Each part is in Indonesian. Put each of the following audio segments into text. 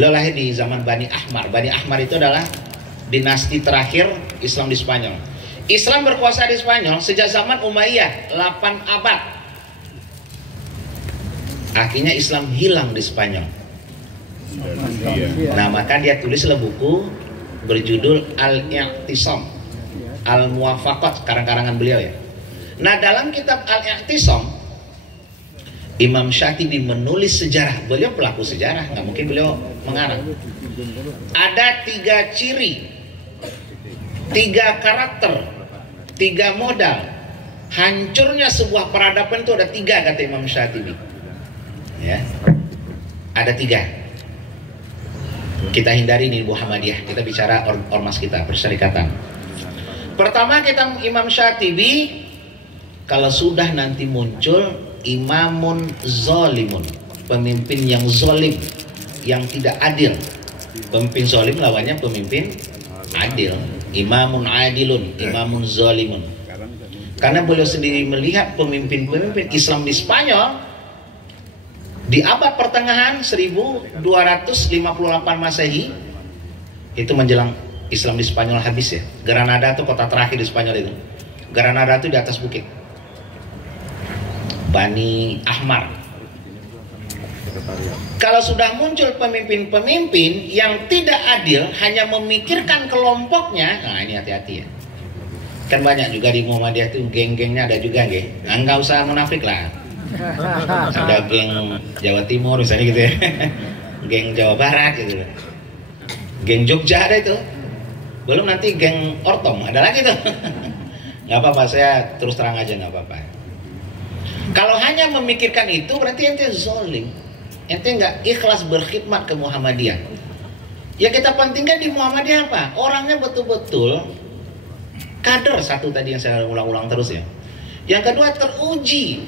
Beliau lahir di zaman Bani Ahmar. Bani Ahmar itu adalah dinasti terakhir Islam di Spanyol. Islam berkuasa di Spanyol sejak zaman Umayyah 8 abad. Akhirnya Islam hilang di Spanyol. Nah, maka dia tulislah buku berjudul Al-I'tisam, Al-Muwafaqat, karang-karangan beliau ya. Nah, dalam kitab Al-I'tisam, Imam Syatibi menulis sejarah. Beliau pelaku sejarah, nggak mungkin beliau mengarang. Ada 3 ciri, 3 karakter, 3 modal hancurnya sebuah peradaban. Itu ada 3 kata Imam Syatibi. Ya, ada 3. Kita hindari di Muhammadiyah. Kita bicara ormas kita, perserikatan. Pertama, kita Imam Syatibi, kalau sudah nanti muncul imamun zolimun, pemimpin yang zolim, yang tidak adil. Pemimpin zolim lawannya pemimpin adil. Imamun adilun, imamun zolimun. Karena beliau sendiri melihat pemimpin-pemimpin Islam di Spanyol di abad pertengahan 1258 Masehi, itu menjelang Islam di Spanyol habis ya. Granada itu kota terakhir di Spanyol itu. Granada itu di atas bukit. Bani Ahmar. Kalau sudah muncul pemimpin-pemimpin yang tidak adil, hanya memikirkan kelompoknya, nah ini hati-hati ya. Kan banyak juga di Muhammadiyah itu geng-gengnya ada juga, geng. Nah, nggak usah munafik lah. Ada geng Jawa Timur misalnya gitu ya. Geng Jawa Barat gitu. Geng Jogja ada itu. Belum nanti geng Ortom ada lagi tuh. Nggak apa-apa, saya terus terang aja, nggak apa-apa. Kalau hanya memikirkan itu berarti ente zolim. Ente nggak ikhlas berkhidmat ke Muhammadiyah. Ya kita pentingkan di Muhammadiyah apa? Orangnya betul-betul kader, satu tadi yang saya ulang-ulang terus ya. Yang kedua, teruji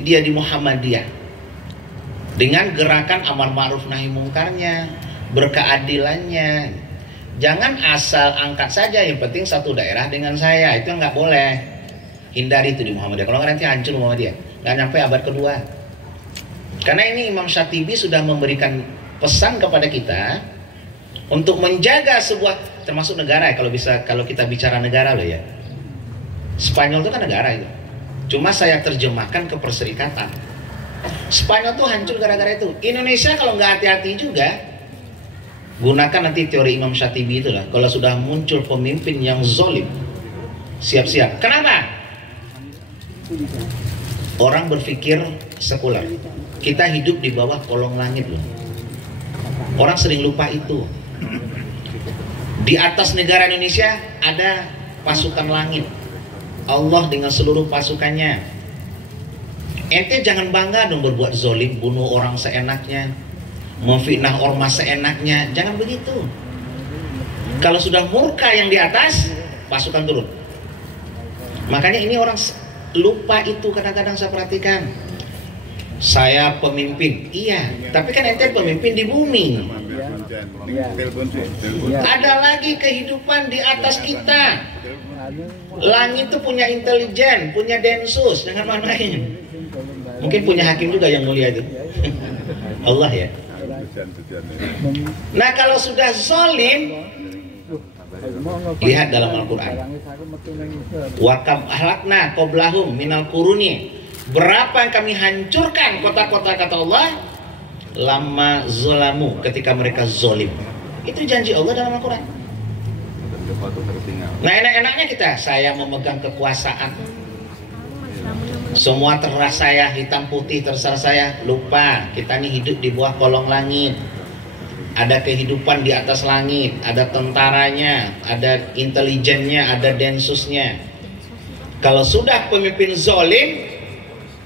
dia di Muhammadiyah dengan gerakan amar ma'ruf nahi mungkarnya, berkeadilannya. Jangan asal angkat saja, yang penting satu daerah dengan saya, itu nggak boleh. Hindari itu di Muhammadiyah. Kalau nggak nanti hancur Muhammadiyah, nggak nyampe abad kedua. Karena ini Imam Syatibi sudah memberikan pesan kepada kita untuk menjaga sebuah, termasuk negara ya, kalau kita bicara negara loh ya. Spanyol itu kan negara itu. Cuma saya terjemahkan ke perserikatan. Spanyol tuh hancur gara-gara itu. Indonesia kalau nggak hati-hati juga, gunakan nanti teori Imam Syatibi itulah. Kalau sudah muncul pemimpin yang zolim, siap-siap. Kenapa? Orang berpikir sekuler. Kita hidup di bawah kolong langit loh. Orang sering lupa itu. Di atas negara Indonesia ada pasukan langit. Allah dengan seluruh pasukannya. Ente jangan bangga dong berbuat zolim, bunuh orang seenaknya, memfitnah ormas seenaknya. Jangan begitu. Kalau sudah murka yang di atas, pasukan turun. Makanya ini orang lupa itu, kadang-kadang saya perhatikan. Saya pemimpin, iya, tapi kan ente pemimpin di bumi. Ada lagi kehidupan di atas kita. Langit itu punya intelijen, punya densus, jangan main-main. Mungkin punya hakim juga yang mulia itu. Allah ya. Nah, kalau sudah zolim, lihat dalam Al-Quran. Wa kam ahlakna qablahum minal quruni. Berapa yang kami hancurkan kota-kota, kata Allah, lama zolamu, ketika mereka zolim. Itu janji Allah dalam Al-Quran. Nah, enak-enaknya saya memegang kekuasaan. Semua terserah saya, hitam putih terserah saya. Lupa, kita ini hidup di bawah kolong langit. Ada kehidupan di atas langit, ada tentaranya, ada intelijennya, ada densusnya. Kalau sudah pemimpin zolim,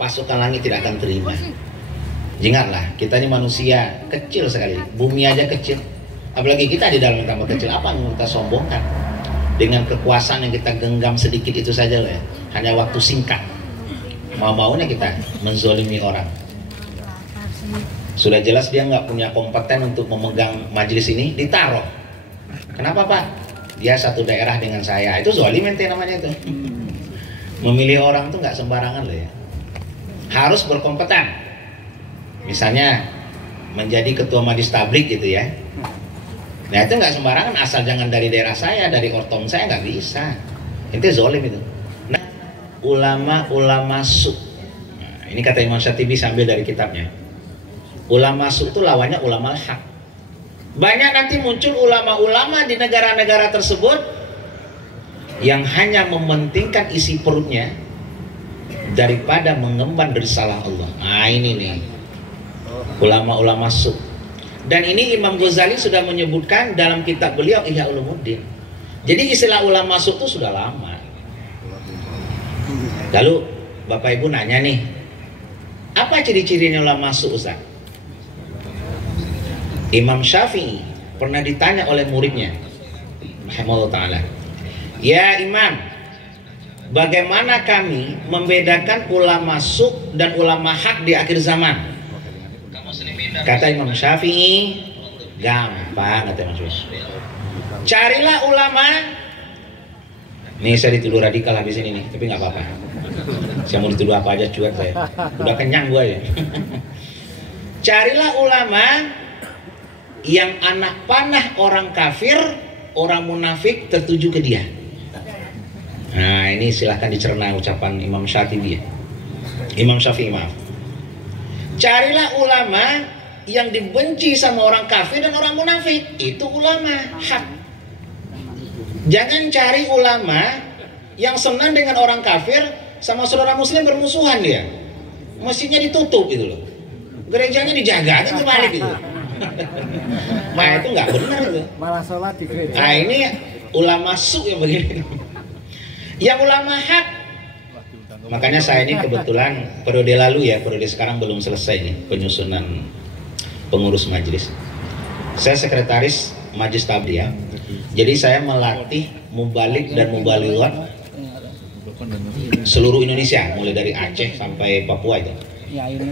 pasukan langit tidak akan terima. Ingatlah, kita ini manusia kecil sekali, bumi aja kecil. Apalagi kita di dalam tambah kecil, apa yang kita sombongkan? Dengan kekuasaan yang kita genggam sedikit itu saja lah ya. Hanya waktu singkat. Mau-maunya kita menzolimi orang. Sudah jelas dia nggak punya kompeten untuk memegang majelis ini, ditaruh. Kenapa Pak? Dia satu daerah dengan saya. Itu zolim ente namanya itu. Memilih orang tuh nggak sembarangan loh ya. Harus berkompeten. Misalnya menjadi ketua Majlis Tabligh gitu ya. Nah itu nggak sembarangan, asal jangan dari daerah saya, dari ortom saya nggak bisa. Itu zolim itu. Nah, ulama su. Nah, ini kata Imam Syatibi sambil dari kitabnya. Ulama su itu lawannya ulama hak. Banyak nanti muncul ulama-ulama di negara-negara tersebut yang hanya mementingkan isi perutnya daripada mengemban risalah Allah. Nah ini nih ulama-ulama su. Dan ini Imam Ghazali sudah menyebutkan dalam kitab beliau Ihya Ulumuddin. Jadi istilah ulama su itu sudah lama. Lalu Bapak Ibu nanya nih, apa ciri-cirinya ulama su, Ustaz? Imam Syafi'i pernah ditanya oleh muridnya, rahimahullah ta'ala, ya Imam, bagaimana kami membedakan ulama su dan ulama hak di akhir zaman? Kata Imam Syafi'i, gampang, kata Imam Syafi'i. Carilah ulama. Nih saya dituduh radikal habis ini nih, tapi nggak apa-apa. Saya mau dituduh apa aja cuek saya. Udah kenyang gue ya. Carilah ulama yang anak panah orang kafir, orang munafik tertuju ke dia. Nah ini silahkan dicerna ucapan Imam Syatibi ya. Imam Syafi'i maaf. Carilah ulama yang dibenci sama orang kafir dan orang munafik. Itu ulama hak. Jangan cari ulama yang senang dengan orang kafir sama saudara muslim bermusuhan dia. Masjidnya ditutup gitu loh. Gerejanya dijaga kan kebalik gitu. Nah itu nggak benar itu. Malah sholat di gereja. Nah ini ulama su yang begini. Yang ulama hak. Makanya saya ini kebetulan periode lalu ya, periode sekarang belum selesai nih penyusunan pengurus majelis. Saya sekretaris Majlis Tabligh ya. Jadi saya melatih mubalik dan mubalighot seluruh Indonesia, mulai dari Aceh sampai Papua itu.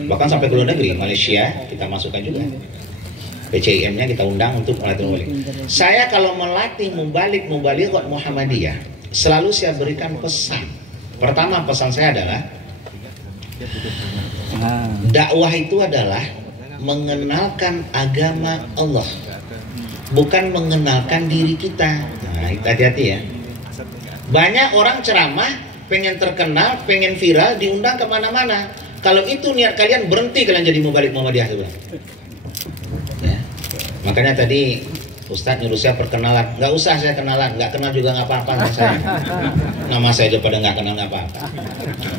Bahkan sampai ke luar negeri, Malaysia kita masukkan juga. PCIM-nya kita undang untuk melatih mubalik. Saya kalau melatih mubalighot Muhammadiyah, selalu saya berikan pesan. Pertama pesan saya adalah dakwah itu adalah mengenalkan agama Allah, bukan mengenalkan diri kita. Nah, hati-hati ya. Banyak orang ceramah, pengen terkenal, pengen viral, diundang kemana-mana. Kalau itu niat kalian, berhenti kalian jadi mubalik Muhammadiyah. Ya. Makanya tadi Ustadz nyuruh saya perkenalan. Nggak usah saya kenalan, nggak kenal juga nggak apa-apa saya. Nama saya aja pada nggak kenal nggak apa-apa.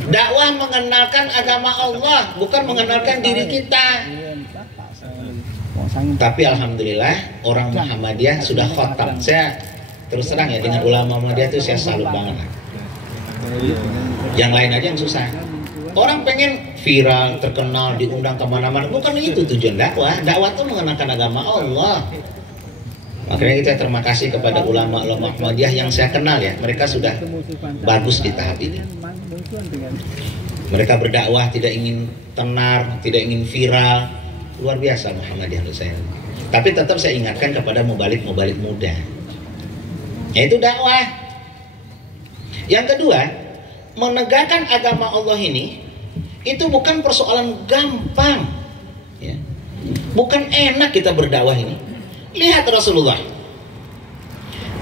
Dakwah mengenalkan agama Allah, bukan mengenalkan diri kita. Tapi alhamdulillah orang Muhammadiyah sudah khatam. Saya terus terang ya, dengan ulama Muhammadiyah itu saya salut banget. Yang lain aja yang susah. Orang pengen viral, terkenal, diundang kemana-mana. Bukan itu tujuan dakwah. Dakwah itu mengenalkan agama Allah. Makanya kita terima kasih kepada ulama-ulama Muhammadiyah yang saya kenal ya. Mereka sudah bagus di tahap ini. Mereka berdakwah tidak ingin tenar, tidak ingin viral. Luar biasa Muhammadiyah menurut saya. Tapi tetap saya ingatkan kepada mubalik-mubalik muda. Yaitu dakwah. Yang kedua, menegakkan agama Allah ini itu bukan persoalan gampang. Ya. Bukan enak kita berdakwah ini. Lihat Rasulullah.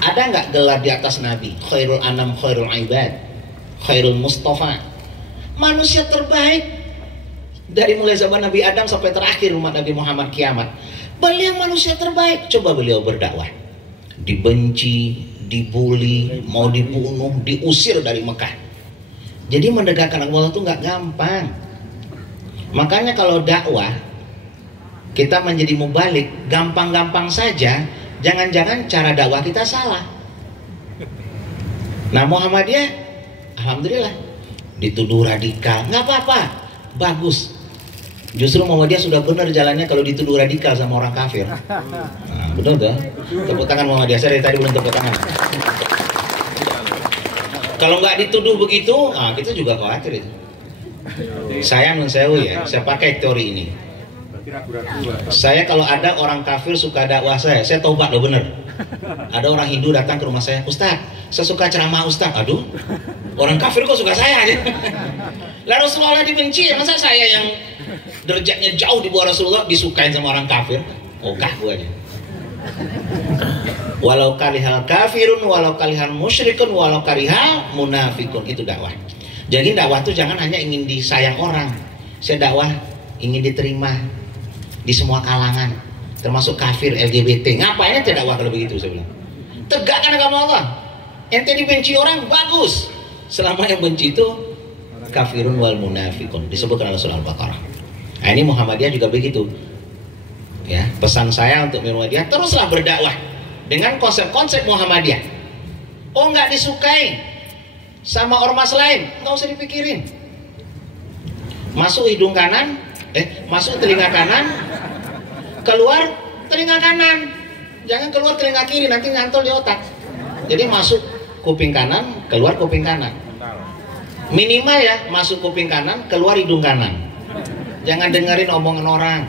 Ada nggak gelar di atas Nabi? Khairul anam, khairul ibad, khairul mustafa. Manusia terbaik dari mulai zaman Nabi Adam sampai terakhir umat Nabi Muhammad kiamat. Beliau manusia terbaik. Coba beliau berdakwah, dibenci, dibully, mau dibunuh, diusir dari Mekah. Jadi menegakkan agama Allah itu nggak gampang. Makanya kalau dakwah kita menjadi mubalik, gampang-gampang saja, jangan-jangan cara dakwah kita salah. Nah Muhammadiyah, alhamdulillah, dituduh radikal, nggak apa-apa, bagus. Justru Muhammadiyah sudah benar jalannya kalau dituduh radikal sama orang kafir. Nah, betul tuh. Tepuk tangan Muhammadiyah, saya dari tadi belum tepuk tangan. Kalau nggak dituduh begitu, nah, kita juga khawatir itu. Saya mensewu ya, saya pakai teori ini. Saya kalau ada orang kafir suka dakwah saya tobat loh bener. Ada orang Hindu datang ke rumah saya, Ustaz, saya suka ceramah Ustaz. Aduh, orang kafir kok suka saya aja. Lah Rasulullah dibenci, masa saya yang derajatnya jauh di bawah Rasulullah, disukain sama orang kafir. Ogah gue aja. Walau karihal kafirun, walau karihal musyrikun, walau karihal munafikun. Itu dakwah. Jadi dakwah itu jangan hanya ingin disayang orang. Saya dakwah ingin diterima di semua kalangan, termasuk kafir, LGBT. Ngapain ente dakwah kalau begitu, saya bilang. Tegakkan agama Allah. Ente dibenci orang, bagus. Selama yang benci itu kafirun wal munafikun, disebutkan oleh surah Al-Baqarah. Nah, ini Muhammadiyah juga begitu. Ya, pesan saya untuk Muhammadiyah, teruslah berdakwah dengan konsep-konsep Muhammadiyah. Oh, nggak disukai sama ormas lain, nggak usah dipikirin. Masuk hidung kanan, masuk telinga kanan, keluar telinga kanan. Jangan keluar telinga kiri, nanti nyantol di otak. Jadi masuk kuping kanan, keluar kuping kanan. Minimal ya, masuk kuping kanan, keluar hidung kanan. Jangan dengerin omongan orang.